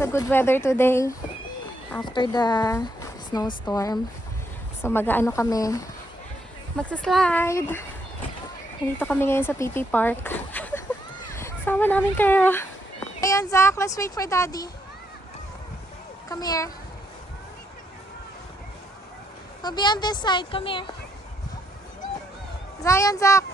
It's a good weather today after the snowstorm. So mag-ano kami, magsa-slide. Nandito kami ngayon sa PP Park. Sama namin kayo. Ayan, Zach, let's wait for Daddy. Come here. We'll be on this side. Come here. Zion, Zach.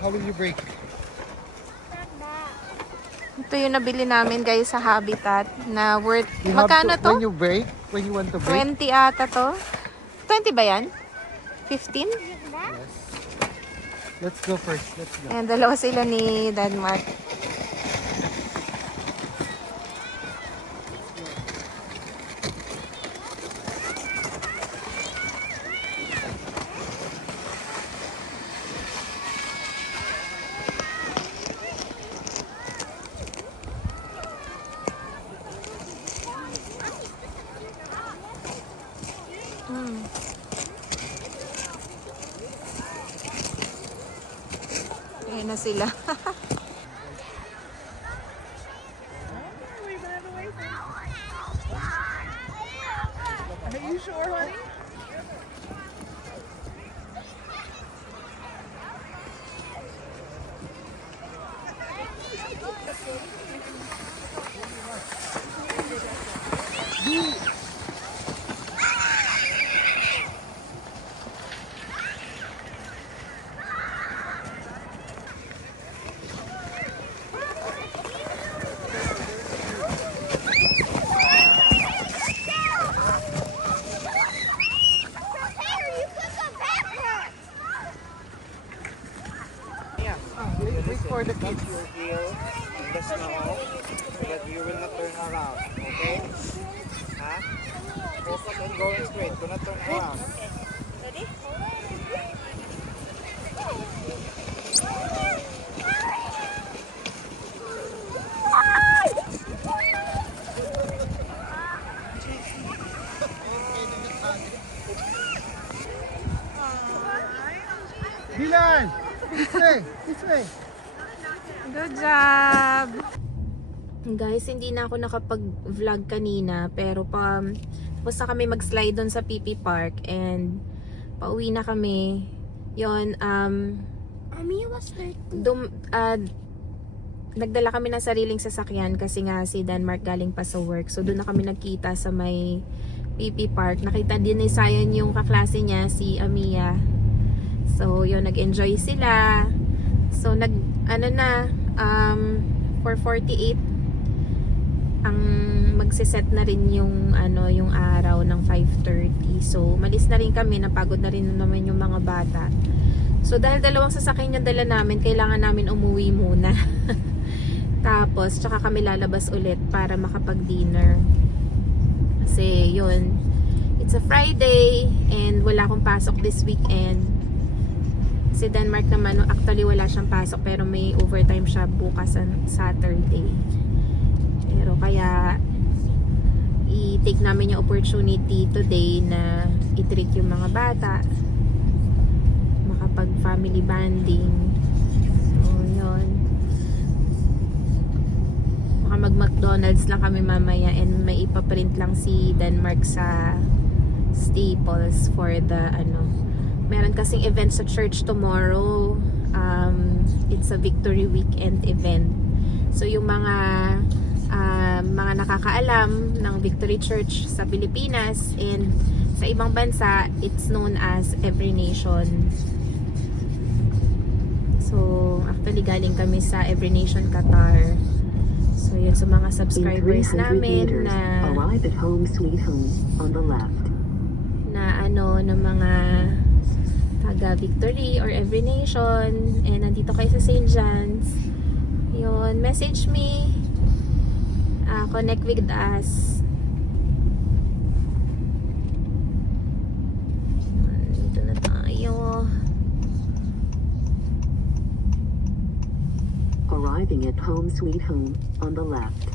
How will you break? Ito yung nabili namin guys sa Habitat na worth, You have magkano to, to? when you break, when you want to break, 20 ata to. 20 ba yan? 15? yes. Let's go first. Let's go. Ayan, dalawa sila ni Denmark. Ayan na sila. Are you sure, honey? Wait for the kids. Your heel in the snow so that you will not turn around, okay? Huh? Focus on going straight, do not turn around. Ready? Dylan! This way! This way! Good job! Guys, hindi na ako nakapag-vlog kanina pero tapos na kami mag-slide doon sa PP Park and pauwi na kami. Yon, Mommy was there. nagdala kami ng sariling sasakyan kasi nga si Denmark galing pa sa work. So doon na kami nagkita sa may PP Park. Nakita din ni Zion yung kaklase niya, si Amia. So yun, nag-enjoy sila. So for 48 ang magsiset na rin yung yung araw ng 5:30. So malis na rin kami, napagod na rin naman yung mga bata. So dahil dalawang sasakyan yung dala namin, kailangan namin umuwi muna. Tapos tsaka kami lalabas ulit para makapag-dinner. Kasi yun, it's a Friday and wala akong pasok this weekend. Si Denmark naman, actually wala siyang pasok pero may overtime siya bukas sa Saturday. Pero kaya i-take namin yung opportunity today na i-treat yung mga bata, makapag family bonding. So yun, baka mag McDonald's lang kami mamaya and may ipaprint lang si Denmark sa Staples for the meron kasing event sa church tomorrow. It's a Victory Weekend event. So yung mga nakakaalam ng Victory Church sa Pilipinas and sa ibang bansa, it's known as Every Nation. So actually galing kami sa Every Nation Qatar. So yun, sa mga subscribers namin na arrive at home sweet home on the left. na ng mga taga Victory or Every Nation and nandito kayo sa St. John's, yun, message me, connect with us. Dito na tayo. Arriving at home sweet home on the left.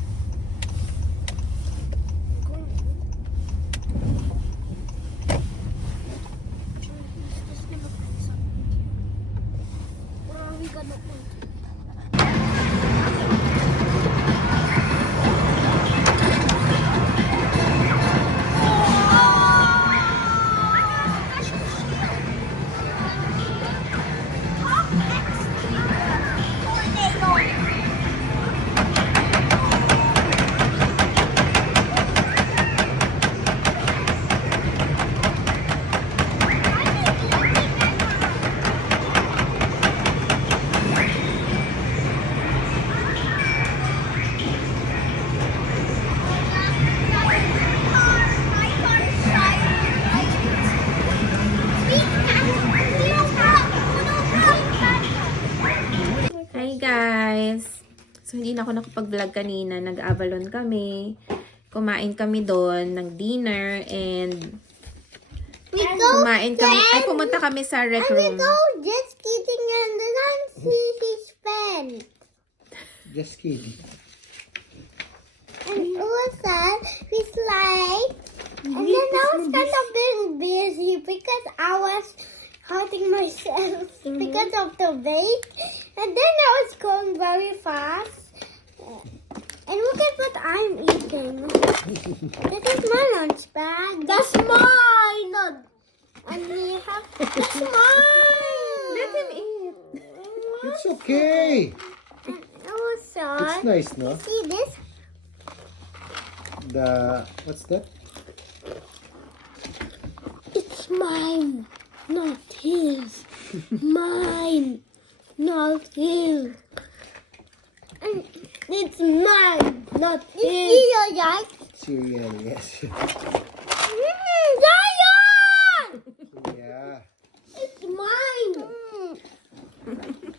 So, hindi na ako nakapag-vlog kanina. Nag-Avalon kami. Kumain kami doon ng dinner and pumunta kami sa rec room. just kidding and then I see his friend. Just kidding. And also, he's like, and then I was kind of being busy because I was hurting myself because of the weight. And then I was going very fast. And look at what I'm eating. This is my lunch bag. That's mine. And we have, that's mine. Let him eat. It's okay. And also, It's nice, no? see this? What's that? It's mine, not his. Mine, not his. And it's mine, not his. Cereal, right? Cereal, yes. Zion! Yeah. It's mine.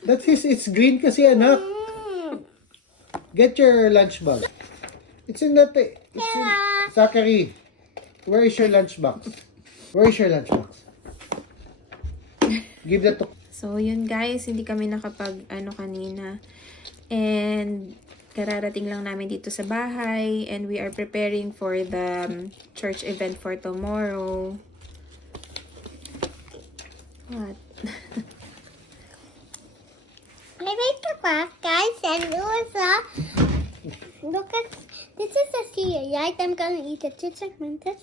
That's it's green kasi, anak. Get your lunch bag. It's in that. Zachary, where is your lunch box? Where is your lunch box? Give that to. So, yun guys, hindi kami kanina. And, kararating lang namin dito sa bahay. And we are preparing for the church event for tomorrow. What? I made the craft, guys, and also, look at, this is a cereal, right? I'm gonna eat it just like this.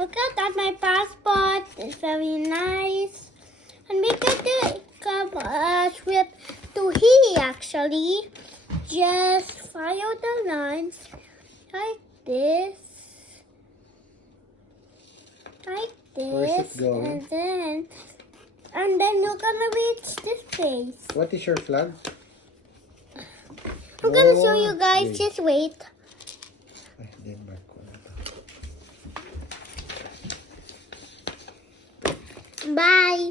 Look at that, my passport is very nice. And we get to come trip to here, actually. Just follow the lines like this. Like this. Where's it going? And then you're gonna reach this place. What is your flag? I'm gonna show you Okay. guys. Just wait. Ay, Denmark ko na to. Bye.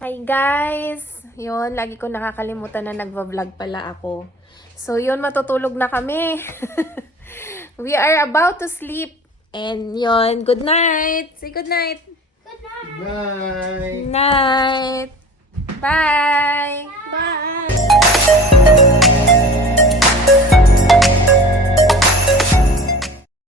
Hi guys! Yun, lagi ko nakakalimutan na nagva-vlog pala ako. So yun, matutulog na kami. We are about to sleep. And yun, good night! Say good night! Bye. Night! Bye! Bye!